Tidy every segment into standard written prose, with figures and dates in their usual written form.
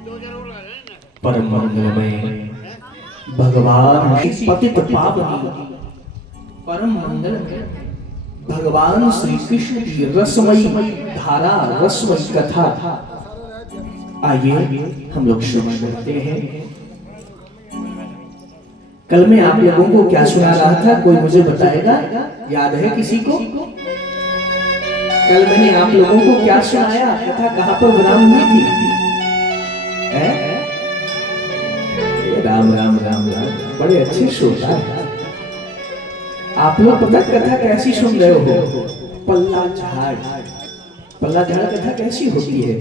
परम मंगलमय भगवान पतित पावनी परम मंगलमय भगवान श्री कृष्ण की रसमयी धारा रसमयी कथा आइए हम लोग श्रवण करते हैं। कल मैं आप लोगों को क्या सुना रहा था, कोई मुझे बताएगा? याद है किसी को? कल मैंने आप लोगों को क्या सुनाया? कथा कहां पर विराम हुई थी? राम राम राम राम, बड़े अच्छे श्रोता है आप लोग। पता कथा कैसी सुन रहे हो? पल्ला झाड़ कथा कैसी होती है?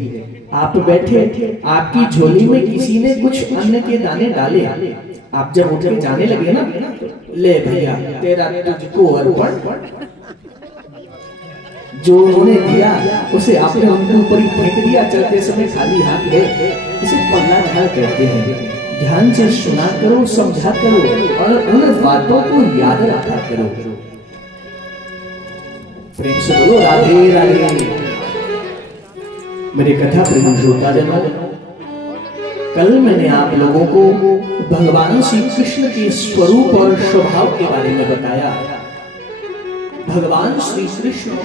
आप बैठे, आपकी झोली में किसी ने कुछ अन्न के दाने डाले, आप जब उठ के जाने लगे ना, ले भैया तेरा तुझको अर्पण, जो उन्होंने दिया उसे आपने उनके ऊपर ही फेंक दिया, चलते समय खाली हाथ गए। इसे पल्ला झाड़ कहते हैं। ध्यान से सुना करो, समझा करो और उन बातों को याद रखा करो। प्रेम से बोलो राधे राधे। मेरी कथा प्रेम श्रोता जनों, कल मैंने आप लोगों को भगवान श्री कृष्ण के स्वरूप और स्वभाव के बारे में बताया। भगवान श्री कृष्ण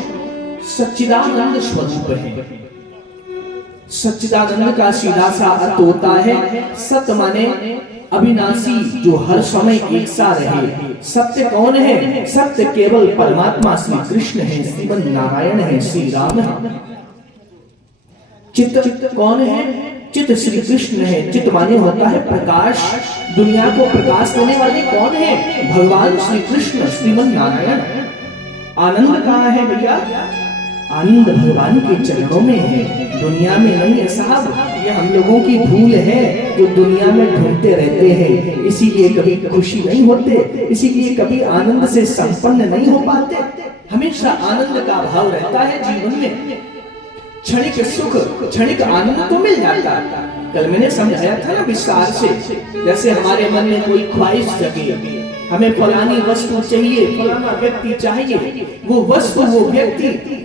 सच्चिदानंद स्वरूप है। सच्चिदानंद का सीधा सा अर्थ होता है सत माने अविनाशी, जो हर समय एक सा रहे। सत्य कौन है? सत्य केवल परमात्मा श्री कृष्ण है, श्रीमन नारायण है, श्री राम है। चित्त कौन है? चित्त श्री कृष्ण है। चित्त माने होता है प्रकाश। दुनिया को प्रकाश देने वाले कौन है? भगवान श्री कृष्ण, श्रीमन नारायण। आनंद कहाँ है भैया? आनंद भगवान के चरणों में है, दुनिया में नहीं है साहब। ये हम लोगों की भूल है जो दुनिया में ढूंढते रहते हैं, इसीलिए कभी खुशी नहीं होते, इसीलिए कभी आनंद से संपन्न नहीं हो पाते। हमेशा आनंद का भाव रहता है जीवन में। क्षणिक सुख, क्षणिक आनंद तो मिल जाता। कल मैंने समझाया था ना विस्तार से, जैसे हमारे मन में कोई ख्वाहिश जगी, हमें फलानी वस्तु चाहिए, फलाना व्यक्ति चाहिए, वो वस्तु वो व्यक्ति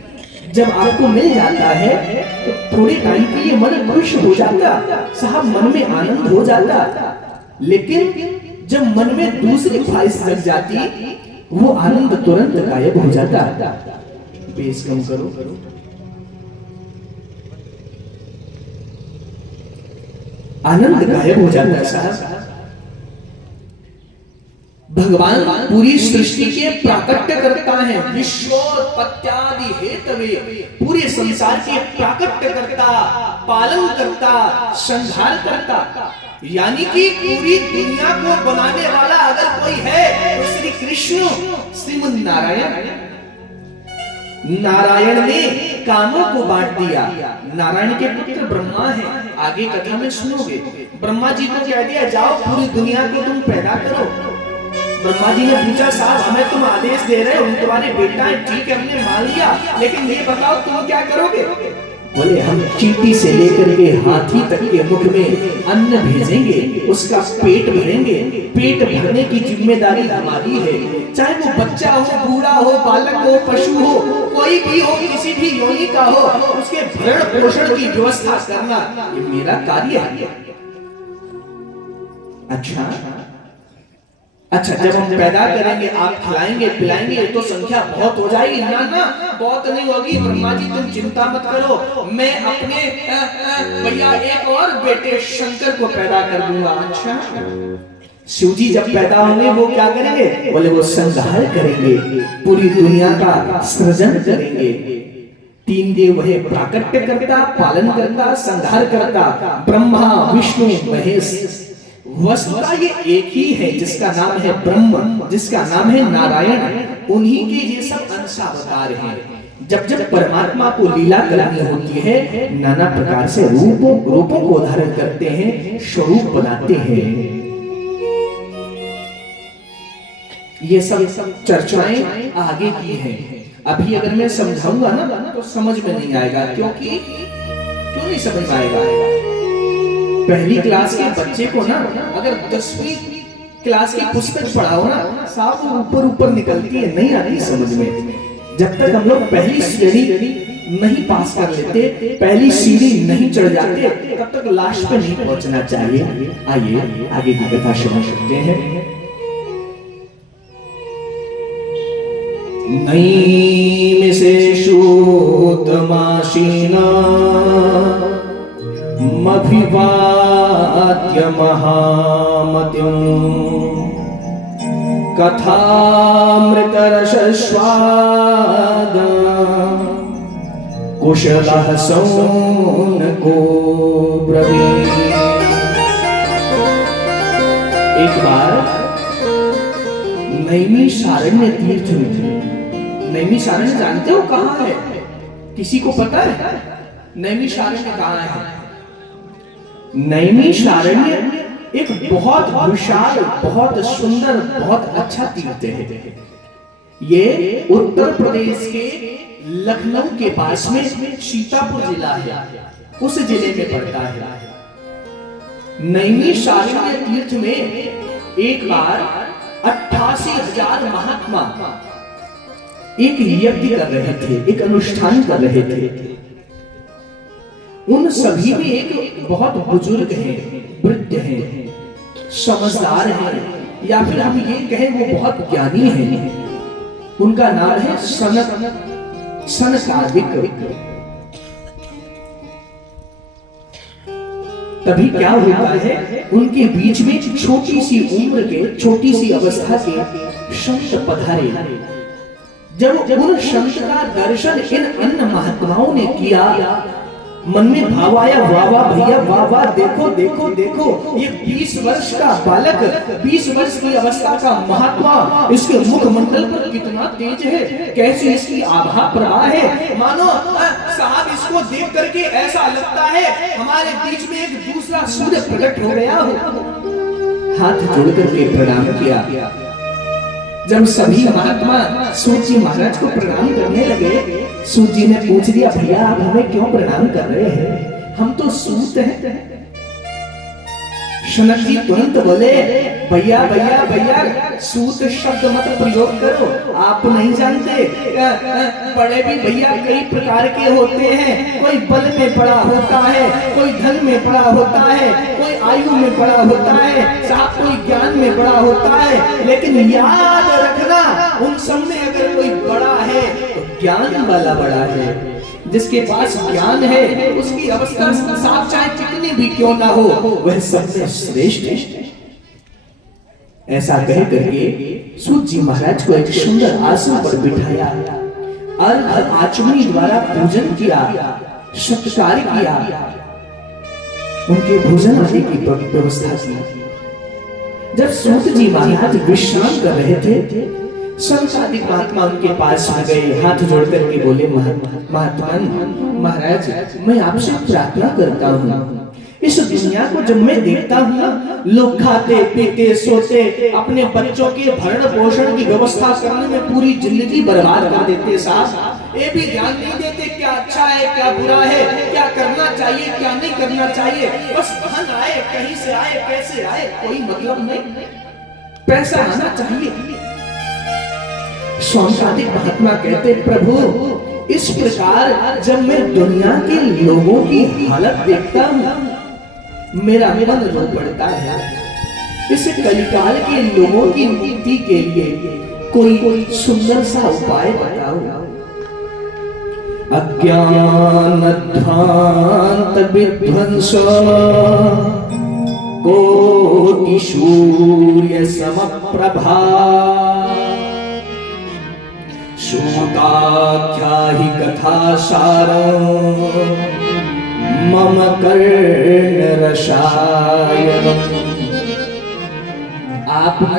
जब आपको मिल जाता है तो थोड़े टाइम के लिए मन खुश हो जाता साहब, मन में आनंद हो जाता। लेकिन जब मन में दूसरी ख्वाहिश जग जाती, वो आनंद तुरंत गायब हो जाता। बेस कम करो, आनंद गायब हो जाता है साहब। भगवान पूरी सृष्टि के प्राकट्य करता है, विश्वोत्पत्त्यादि हेतवे, पूरे संसार के प्राकट्य करता, पालन करता, संहार करता। यानी कि पूरी दुनिया को बनाने वाला अगर कोई है तो श्री कृष्ण, श्रीमन नारायण। नारायण ने कामों को बांट दिया। नारायण के पुत्र ब्रह्मा है, आगे कथा में सुनोगे। ब्रह्मा जी को कह दिया जाओ पूरी दुनिया को तुम पैदा करो। ब्रह्मा जी ने पूछा साहब हमें तुम आदेश दे रहे हो, हम तुम्हारे बेटा है, ठीक है हमने मान लिया, लेकिन ये बताओ तुम क्या करोगे? बोले हम चींटी से लेकर के हाथी तक के मुख में अन्न भेजेंगे, उसका पेट भरेंगे। पेट भरने की जिम्मेदारी हमारी है, चाहे वो बच्चा हो, बूढ़ा हो, बालक हो, पशु हो, कोई भी हो, किसी भी योनि का हो, उसके भरण पोषण की व्यवस्था करना ये मेरा कार्य है। अच्छा जब हम पैदा करेंगे, आप खिलाएंगे पिलाएंगे तो संख्या बहुत हो जाएगी। ना ना बहुत नहीं होगी ब्रह्मा जी, तुम चिंता मत करो, मैं अपने भैया एक और बेटे शंकर को पैदा कर दूंगा। अच्छा शिव जी जब पैदा होंगे वो क्या करेंगे? बोले वो संहार करेंगे, पूरी दुनिया का सृजन करेंगे। तीन देव है, प्राकट्य करता, पालन करता, संहार करता, ब्रह्मा विष्णु महेश। वस्तुतः ये एक ही है जिसका नाम है ब्रह्म, जिसका नाम है नारायण। उन्हीं के ये सब अंशावतार हैं। जब जब परमात्मा को लीला करनी होती है, नाना प्रकार से रूपों को धारण करते हैं, स्वरूप बनाते हैं। ये सब चर्चाएं आगे की हैं। अभी अगर मैं समझाऊंगा ना तो समझ में नहीं आएगा। क्यों नहीं समझ आएगा? पहली क्लास के बच्चे को ना अगर 10वीं क्लास की पुस्तक पढ़ाओ ना साफ ऊपर निकलती है, नहीं आती समझ में। जब तक हम लोग पहली श्रेणी नहीं पास कर लेते, पहली सीढ़ी नहीं चढ़ जाते, तब तक लास्ट पे नहीं पहुंचना चाहिए। आइए आगे की कथा सुन सकते हैं। नैमिषेषु तमासीना मभिवाद्य महामतिं कथामृतरसस्वाद कुशलः सौनको ब्रवीत्। एक बार नैमिषारण्य तीर्थ में, नैमिषारण्य जानते हो कहाँ है? किसी को पता है नैमिषारण्य कहाँ है? नैमिषारण्य एक बहुत विशाल, बहुत सुंदर, बहुत अच्छा तीर्थ है। ये उत्तर प्रदेश के लखनऊ के पास में सीतापुर जिला है, उस जिले में पड़ता है। नैमिषारण्य तीर्थ में एक बार 88,000 महात्मा एक यज्ञ कर रहे थे, एक अनुष्ठान कर रहे थे। उन सभी में एक बहुत बुजुर्ग हैं, वृद्ध हैं, समझदार हैं, या फिर हम ये कहें वो बहुत ज्ञानी हैं। उनका नाम है सनकादिक। तभी क्या होता है, उनके बीच में छोटी सी उम्र के, छोटी सी अवस्था के संत पधारे। जब उन संत का दर्शन इन अन्य महात्माओं ने किया, मन में भाव आया, वाह वाह भैया, वाह वाह, देखो देखो देखो, ये 20 वर्ष का बालक, 20 वर्ष की अवस्था का महात्मा, इसके मुखमंडल पर कितना तेज है, कैसे इसकी आभा प्रवाह है, मानो साहब इसको देख करके ऐसा लगता है हमारे बीच में एक दूसरा सूर्य प्रकट हो गया हो। हाथ जोड़ करके प्रणाम किया। जब सभी महात्मा सूत जी महाराज को प्रणाम करने लगे, सूत जी ने पूछ लिया, भैया आप हमें क्यों प्रणाम कर रहे हैं? हम तो सूत हैं। शनक जी तुरंत बोले, भैया भैया भैया, सूत शब्द मत प्रयोग करो, आप नहीं जानते, बड़े भी भैया कई प्रकार के होते हैं। कोई बल में बड़ा होता है, कोई धन में बड़ा होता है, कोई आयु में बड़ा होता है, साथ कोई ज्ञान में बड़ा होता है। लेकिन याद रखना, उन सब में अगर कोई बड़ा है तो ज्ञान वाला बड़ा है। जिसके पास ज्ञान है उसकी अवस्था साफ चाहे कितनी भी क्यों ना हो, वह सबसे श्रेष्ठ है। ऐसा कह करके सूत जी महाराज को एक सुंदर आसन पर बिठाया और आचमनी द्वारा पूजन किया, सत्कार किया, उनके भोजन आदि की व्यवस्था की। जब सूत जी महाराज विश्राम कर रहे थे, संसादिक महात्मा उनके पास आ गए, हाथ जोड़ करके बोले, महाराज मैं आपसे प्रार्थना करता हूँ, इस दुनिया को जब मैं देखता हूँ ना, लोग खाते पीते सोते अपने बच्चों के भरण पोषण की व्यवस्था करने में पूरी जिंदगी बर्बाद कर देते, साहब ये भी ध्यान नहीं देते क्या अच्छा है क्या बुरा है, क्या करना चाहिए क्या नहीं करना चाहिए। बस धन आए, कहीं से आए, कैसे आए, कोई मतलब नहीं, पैसा आना चाहिए। संसादिक महात्मा कहते, प्रभु इस प्रकार जब मैं दुनिया के लोगों की हालत देखता हूँ, मेरा मन रो पड़ता है। इस कलिकाल के लोगों की मुक्ति के लिए कोई सुंदर सा उपाय बताओ। अज्ञान ध्वांत विध्वंस कोटि सूर्य समप्रभा सूताख्याहि कथा सारम् मम कर्ण रसायनम्। आप न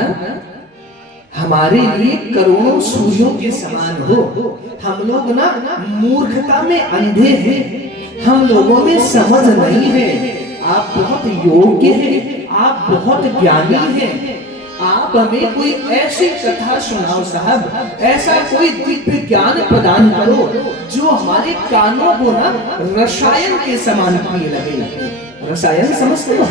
हमारे लिए करोड़ों सूर्यों के समान हो। हम लोग ना मूर्खता में अंधे हैं, हम लोगों में समझ नहीं है। आप बहुत योग्य हैं, आप बहुत ज्ञानी हैं। आप हमें कोई ऐसी कथा सुनाओ साहब, ऐसा कोई दिव्य ज्ञान प्रदान करो जो हमारे कानों को ना रसायन के समान प्रिय लगे। रसायन समझते हो?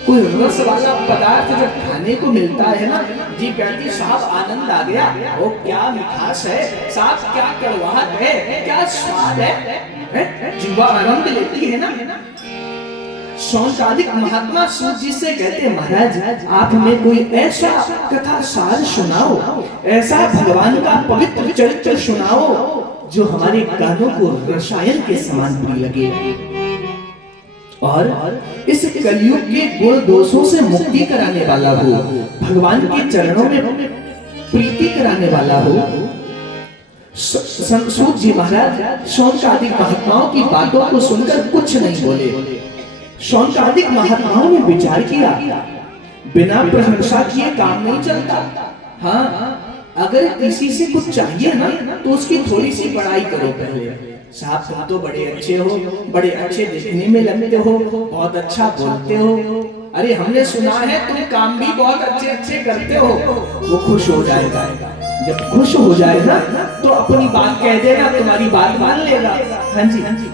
कोई रस वाला पदार्थ जब खाने को मिलता है ना, जी कहती साहब आनंद आ गया, वो क्या मिठास है साहब, क्या कड़वाहट है, क्या स्वाद है, जीवा आनंद लेती है ना। शौनकादिक महात्मा सूत जी से कहते हैं, महाराज आप हमें कोई ऐसा कथा सार सुनाओ, ऐसा भगवान का पवित्र चरित्र सुनाओ जो हमारे कानों को रसायन के समान प्रिय लगे और इस कलयुग के गुण दोषों से मुक्ति कराने वाला हो, भगवान के चरणों में प्रीति कराने वाला हो। सूत जी महाराज शौनकादिक महात्माओं की बातों को सुनकर कुछ नहीं बोले। शौनकादिक महात्माओं ने विचार किया, बिना प्रशंसा किए काम नहीं चलता। हाँ, अगर किसी से कुछ चाहिए ना तो उसकी थोड़ी सी बड़ाई करो पहले। साहब तुम तो बड़े अच्छे हो, बड़े अच्छे दिखने में लगते हो, बहुत अच्छा बोलते हो, अरे हमने सुना है तुम काम भी बहुत अच्छे अच्छे करते हो। वो खुश हो जाएगा, जब खुश हो जाएगा तो अपनी बात कह देना, तुम्हारी बात मान लेगा। हाँ जी, हाँ जी,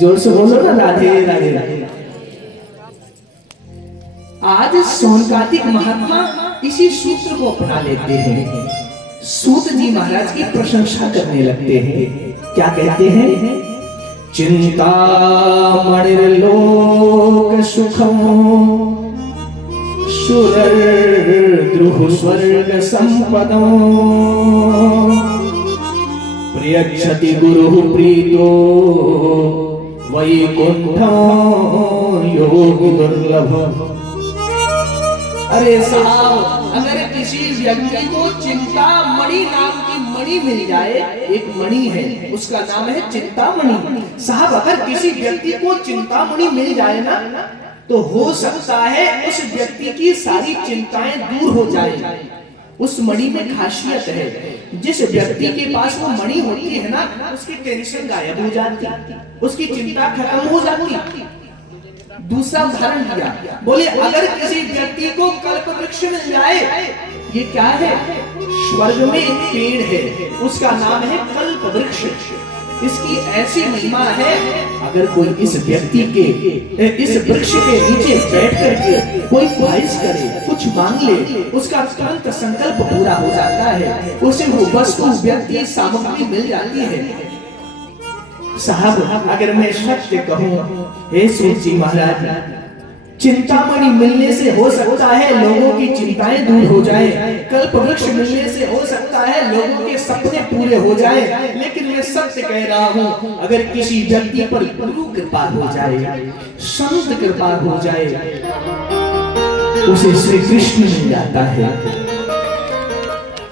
जोर से बोलो ना, राधे राधे। आज शौनकादिक महात्मा इसी सूत्र को अपना लेते हैं, सूत जी महाराज की प्रशंसा करने लगते हैं। क्या कहते हैं? चिंता मणिर्लोक सुखम सुरद्रुह स्वर्ग संपदम प्रियक्षति गुरु प्रीतो वैकुंठम योगी दुर्लभ। अरे साहब, अगर किसी व्यक्ति को चिंतामणि नाम की मणि मिल जाए, एक मणि है उसका नाम है चिंतामणि। साहब अगर किसी व्यक्ति को चिंतामणि मिल जाए ना तो हो सकता है उस व्यक्ति की सारी चिंताएं दूर हो जाए। उस मणि में खासियत है, जिस व्यक्ति के पास वो मणि होती है ना उसकी टेंशन गायब हो जाती, उसकी चिंता खत्म हो जाती। दूसरा उदाहरण दिया, बोले अगर किसी व्यक्ति को कल्प वृक्ष मिल जाए, ये क्या है? स्वर्ग में एक पेड़ है, उसका नाम है कल्प वृक्ष। इसकी ऐसी महिमा है, अगर कोई इस व्यक्ति के इस वृक्ष के नीचे बैठ करके कोई ख्वाहिश करे, कुछ मांग ले, उसका तुरंत संकल्प पूरा हो जाता है, उसे वो वस्तु व्यक्ति सामग्री मिल जाती है। साहब अगर मैं सत्य कहूं, हे सूत जी महाराज, चिंतामणि मिलने से हो सकता है लोगों की चिंताएं दूर हो जाए, कल्प वृक्ष मिलने से हो सकता है लोगों के सपने पूरे हो जाए, लेकिन मैं सत्य कह रहा हूं, अगर किसी व्यक्ति पर गुरु कृपा हो जाए, संत कृपा हो जाए, उसे श्री कृष्ण मिल जाता है,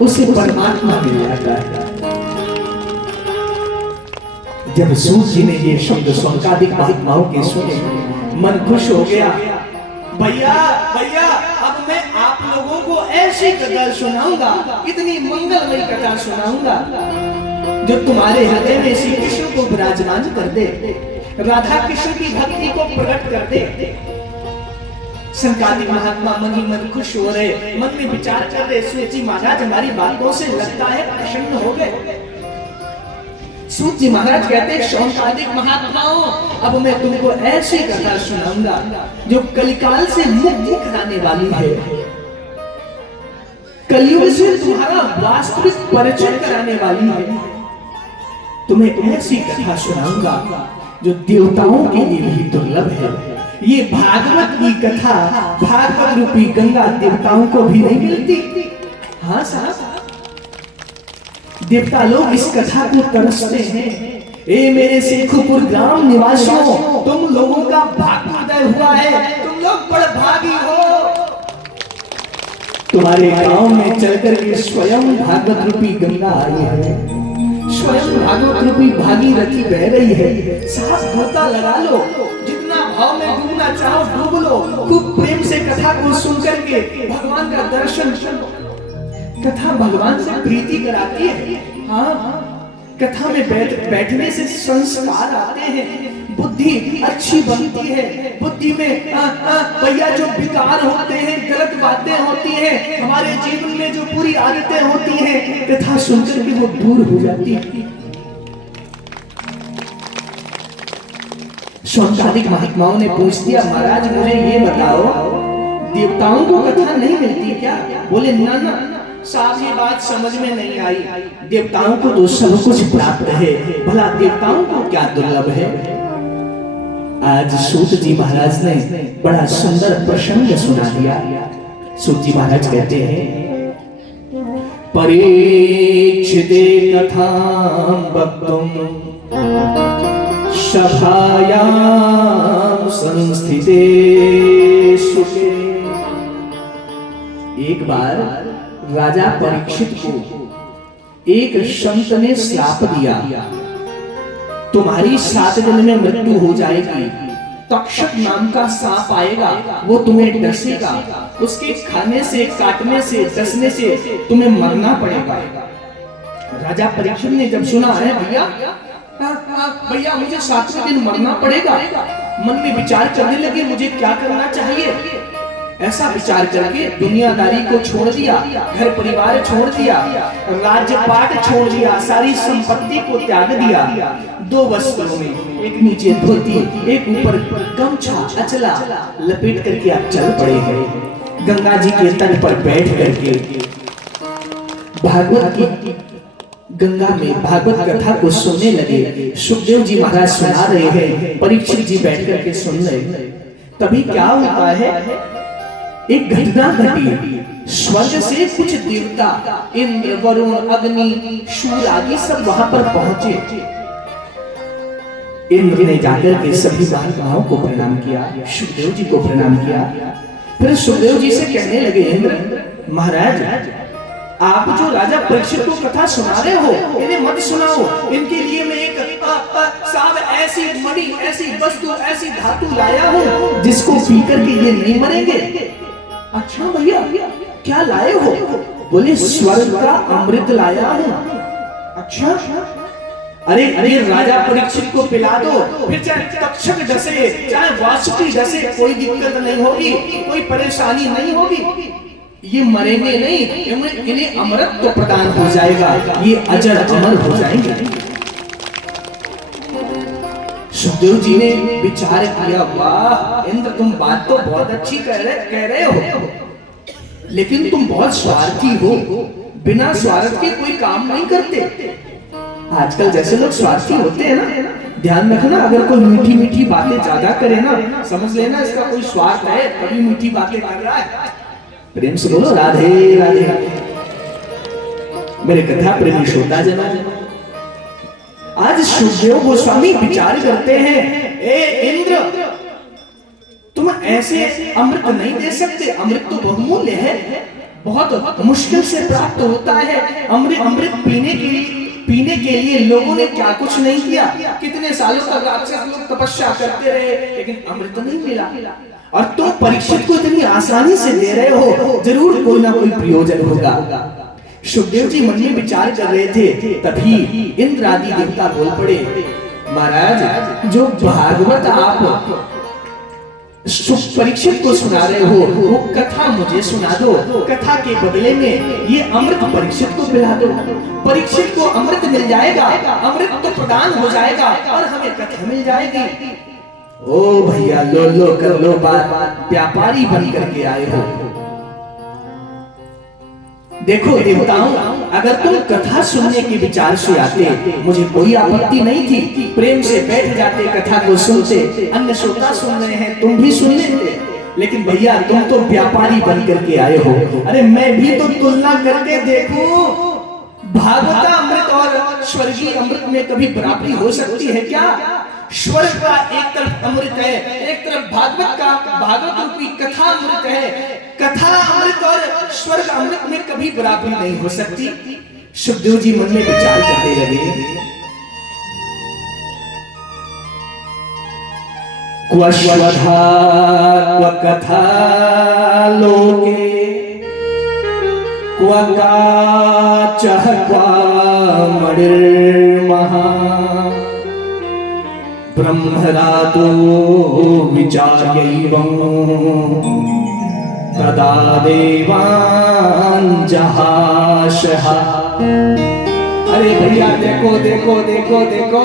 उसे परमात्मा मिल जाता है। जब सूत जी ने ये शब्द शौनकादिक महात्माओं के सुने, मन खुश हो गया। भैया भैया, अब मैं आप लोगों को ऐसी कथा सुनाऊंगा, इतनी मंगलमयी कथा सुनाऊंगा जो तुम्हारे हृदय में श्री कृष्ण को विराजमान कर दे, राधा कृष्ण की भक्ति को प्रकट कर दे। शौनकादिक महात्मा मन ही मन खुश हो रहे, मन में विचार कर रहे, सूत जी महाराज हमारी बातों से लगता है प्रसन्न हो गए। सूत जी महाराज कहते हैं, शौनकादिक महात्माओं, अब मैं तुमको ऐसी कथा सुनाऊंगा जो कलिकाल से मुक्ति कराने वाली है, कलयुग से तुम्हारा वास्तविक परिचय कराने वाली है। तुम्हें ऐसी कथा सुनाऊंगा जो देवताओं के लिए भी दुर्लभ है। ये भागवत की कथा, भागवत रूपी गंगा देवताओं को भी नहीं मिलती। हाँ साहब, देवता लोग इस कथा को तरसते हैं। ए मेरे शेखुपुर ग्राम निवासियों, तुम लोगों का भाग्योदय हुआ है, तुम लोग बड़े भागी हो। तुम्हारे गांव में चलकर के स्वयं भागवत रूपी गंगा आई है, स्वयं भागवत रूपी भागीरथी बह रही है। साहब गोता लगा लो, जितना भाव में डूबना चाहो डूब लो, खूब प्रेम से कथा को सुन करके भगवान का दर्शन करो। कथा भगवान से प्रीति कराती है। हाँ, कथा में बैठने से संस्कार आते हैं, बुद्धि अच्छी बनती है। बुद्धि में भैया जो विकार होते हैं, गलत बातें होती हैं, हमारे जीवन में जो बुरी आदतें होती हैं, कथा सुनकर के वो दूर हो जाती है। शौनकादिक महात्माओं ने पूछ दिया, महाराज मुझे ये बताओ, देवताओं को कथा नहीं मिलती क्या? बोले ना ना साहब, ये बात समझ में नहीं आई। देवताओं को तो सब कुछ प्राप्त है, भला देवताओं को क्या दुर्लभ है? आज सूत जी महाराज ने बड़ा सुंदर प्रसंग सुना दिया। सूत जी महाराज कहते हैं, परीक्षिते कथां वक्तुं सभायां संस्थिते सुखे। एक बार राजा परीक्षित को एक संत ने श्राप दिया, तुम्हारी 7 दिन में मृत्यु हो जाएगी। तक्षक नाम का सांप आएगा, वो तुम्हें डसेगा, उसके खाने से, काटने से, डसने से तुम्हें मरना पड़ेगा। राजा परीक्षित ने जब सुना है, भैया भैया मुझे 7वें दिन मरना पड़ेगा, मन में विचार करने लगे मुझे क्या करना चाहिए। ऐसा विचार करके दुनियादारी को छोड़ दिया, घर परिवार छोड़ दिया, राज्यपाट छोड़ दिया, सारी संपत्ति को त्याग दिया। 2 वस्त्रों में, एक नीचे धोती, एक ऊपर गमछा अचला लपेट करके आप चल पड़े हैं। गंगा जी के तट पर बैठ करके भागवत की गंगा में भागवत कथा को सुनने लगे। सुखदेव जी महाराज सुना रहे हैं, परीक्षित जी बैठ करके सुन रहे। तभी क्या होता है, एक घटना घटी। स्वर्ग से कुछ देवता इंद्र, वरुण, अग्नि, शूर आदि सब वहां पर पहुंचे। इंद्र ने जाकर के सभी महात्माओं को प्रणाम किया, सुखदेव जी को प्रणाम किया। फिर सुखदेव जी से कहने लगे, इंद्र महाराज आप जो राजा परीक्षित को कथा सुना रहे हो, इन्हें मत सुनाओ। इनके लिए मैं एक साहब ऐसी मणि, ऐसी वस्तु, ऐसी धातु लाया हूँ जिसको पीकर के ये नहीं मरेंगे। अच्छा भैया क्या लाए हो? बोले स्वर्ग का अमृत लाया हूँ। अच्छा, अरे अरे राजा परीक्षित को पिला दो, फिर चाहे तक्षक डसे, चाहे वासुकी डसे, कोई दिक्कत नहीं होगी, कोई परेशानी नहीं होगी, ये मरेंगे नहीं, इन्हें अमृत प्रदान हो जाएगा, ये अजर अमर हो जाएंगे। सुखदेव जी ने विचार किया, वाह इंद्र तुम बात तो बहुत अच्छी कह रहे हो, लेकिन तुम बहुत स्वार्थी हो, बिना स्वार्थ के कोई काम नहीं करते। आजकल जैसे लोग स्वार्थी होते हैं ना, ध्यान रखना, अगर कोई मीठी मीठी बातें ज्यादा करे ना, समझ लेना इसका कोई स्वार्थ है, कभी मीठी बातें कर रहा है। प्रेम से बोलो राधे राधे। मेरे कथा प्रेमी श्रोता जना, आज सुखदेव गोस्वामी विचार करते हैं, ए इंद्र तुम ऐसे अमृत नहीं दे सकते, अमृत तो बहुमूल्य है, बहुत मुश्किल से प्राप्त होता है। अमृत पीने के लिए लोगों ने क्या कुछ नहीं किया, कितने सालों तक राक्षस लोग तपस्या करते रहे, लेकिन अमृत नहीं मिला। और तुम परीक्षित को इतनी आसानी से दे रहे हो, जरूर कोई ना कोई प्रयोजन होगा। सुखदेव जी मन में विचार कर रहे थे, तभी इंद्र आदि देवता बोल पड़े, महाराज जो भागवत आप परीक्षित को सुना रहे हो, वो कथा मुझे सुना दो, कथा के बदले में ये अमृत परीक्षित को पिला दो। परीक्षित को अमृत मिल जाएगा, अमृत तो प्रदान हो जाएगा और हमें कथा मिल जाएगी। ओ भैया लो लो कर लो बात, व्यापारी बन करके आए हो। देखो देवताओं, अगर तुम कथा सुनने के विचार से आते, मुझे कोई आपत्ति नहीं थी, प्रेम से बैठ जाते, कथा को सुनते, अन्य श्रोता सुन रहे हैं तुम भी सुन लेते। लेकिन भैया तुम तो व्यापारी बन करके आए हो। अरे मैं भी तो तुलना करके देखूं, भागवता अमृत और स्वर्गीय अमृत में कभी बराबरी हो सकती है क्या? स्वर्ग का एक तरफ अमृत है, एक तरफ भागवत रूपी कथा अमृत है। कथा अमृत और स्वर्ग अमृत में कभी बराबरी नहीं हो सकती। सुखदेव जी मन में विचार करने लगे, क्वश्वधा क्व कथा लोके क्व काचः क्व मणिर्महा ब्रह्मरातो विचार्यैवं तदा देवान् जहाशः। अरे भैया देखो देखो देखो देखो,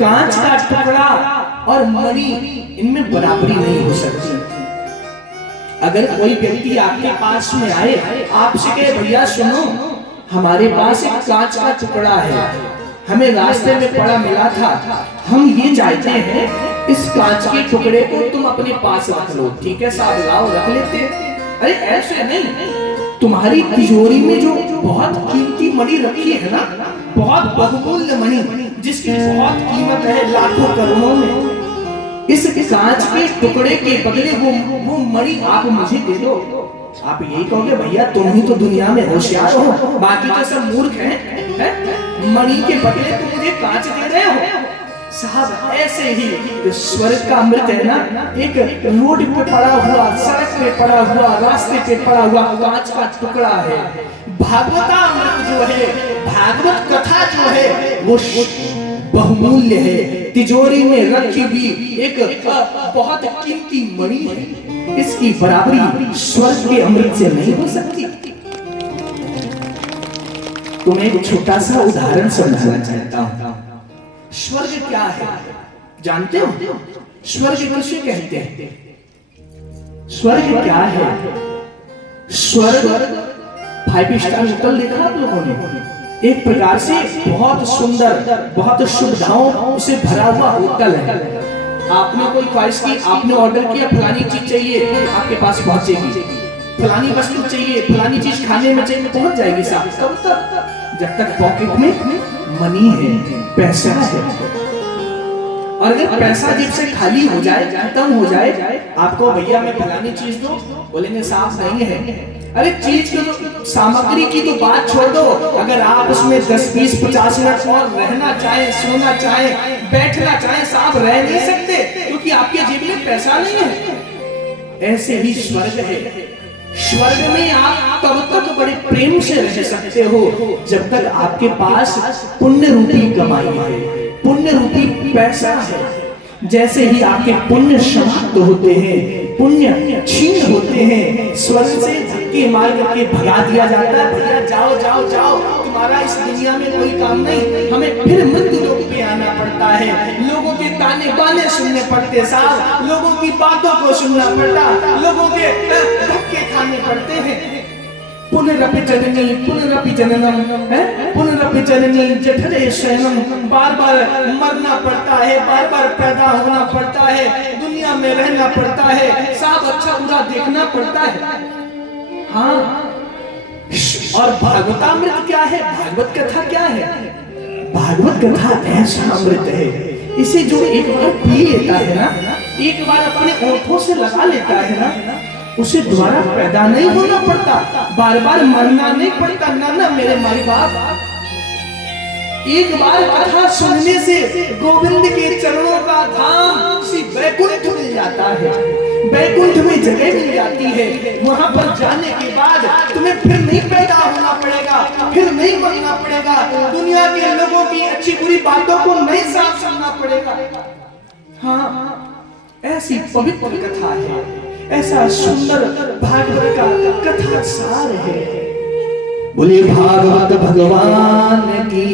कांच का टुकड़ा और मणि इनमें बराबरी नहीं हो सकती। अगर कोई व्यक्ति आपके पास में आए, आपसे कहे भैया सुनो, हमारे पास एक कांच का टुकड़ा है, हमें रास्ते में पड़ा मिला था, हम ये चाहते हैं इस कांच के टुकड़े को तुम अपने पास रख लो। ठीक है साहब, लाओ, रख लेते। अरे ऐसे नहीं, तुम्हारी तिजोरी में जो बहुत कीमती मणि रखी है ना, बहुत बहुमूल्य मणि जिसकी बहुत कीमत है लाखों करोड़ों में, इस कांच के टुकड़े के बदले वो मणि आप मुझे दे दो। आप यही कहोगे भैया तुम ही तो दुनिया में होशियार हो, बाकी तो सब मूर्ख हैं, मणि के बदले तुम मुझे कांच दे रहे हो। साहब ऐसे ही जो स्वर्ग का अमृत है ना, एक रोड पे पड़ा हुआ, सड़क पे पड़ा हुआ, रास्ते पे पड़ा हुआ कांच का टुकड़ा है। भागवता अमृत जो है, भागवत कथा जो है, वो बहुमूल्य है, तिजोरी में रखी हुई एक बहुत कीमती मणि है। इसकी बराबरी स्वर्ग के अमृत से नहीं हो सकती। तुम्हें एक छोटा सा उदाहरण समझाना चाहता हूं। स्वर्ग क्या है जानते हो? स्वर्ग किसे कहते हैं? स्वर्ग क्या है? स्वर्ग 5 स्टार होटल देखा आप लोगों ने? एक प्रकार से बहुत सुंदर, बहुत सुविधाओं से भरा हुआ होटल है। आपने कोई ख्वाहिश की, आपने ऑर्डर किया फलानी चीज चाहिए, आपके पास पहुंचेगी। फलानी वस्तु चाहिए, फलानी चीज खाने में चाहिए, पहुंच जाएगी साहब। कब तक? जब तक पॉकेट में मनी है, पैसा है। और अगर पैसा जेब से खाली हो जाए, खत्म हो जाए, आपको भैया मैं फलानी चीज दो, बोलेंगे साहब नहीं है। अरे चीज की तो, सामग्री की तो बात छोड़ दो, अगर आप उसमें 10, 20, 50 मिनट और रहना चाहे, सोना चाहे, बैठना चाहे, साहब रह नहीं सकते, क्योंकि आपके जेब में पैसा नहीं है। ऐसे ही स्वर्ग है। स्वर्ग में आप तब तक बड़े प्रेम से रह सकते हो जब तक आपके पास पुण्य रूपी कमाई है, पुण्य रूपी पैसा है। जैसे ही आपके पुण्य समाप्त होते हैं, पुण्य छीन होते हैं, स्वर्ग से धक्के मार करके भगा दिया जाता है। भैया जाओ जाओ जाओ, तुम्हारा इस दुनिया में कोई काम नहीं। हमें फिर मृत्यु लोक पे आना पड़ता है, लोगों के ताने बाने सुनने पड़ते साहब, लोगों की बातों को सुनना पड़ता, लोगों के धक्के खाने पड़ते हैं। पुनरपि जननी पुनरपि जननम है, पुनरपि जननी जठरे शयनम, बार बार मरना पड़ता है, बार बार पैदा होना पड़ता है, दुनिया में रहना पड़ता है, साफ अच्छा बुरा देखना पड़ता है। हाँ, और भागवतामृत क्या है? भागवत कथा क्या है? भागवत कथा ऐसा अमृत है, इसे जो एक बार पी लेता है ना, एक बार अपने ओठों से लगा लेता है ना, उसे दोबारा पैदा नहीं होना पड़ता, बार बार मरना नहीं पड़ता। ना मेरे माई बाप, एक बार कथा सुनने से गोविंद के चरणों का धाम उसी वैकुंठ मिल जाता है, वैकुंठ में जगह मिल जाती है। वहां पर जाने के बाद तुम्हें फिर नहीं पैदा होना पड़ेगा, फिर नहीं मरना पड़ेगा, दुनिया के लोगों की अच्छी बुरी बातों को नहीं साफ सुनना पड़ेगा। हाँ, ऐसी पवित्र कथा है, ऐसा सुंदर भागवत का कथा सार है। बोले भागवत भगवान की।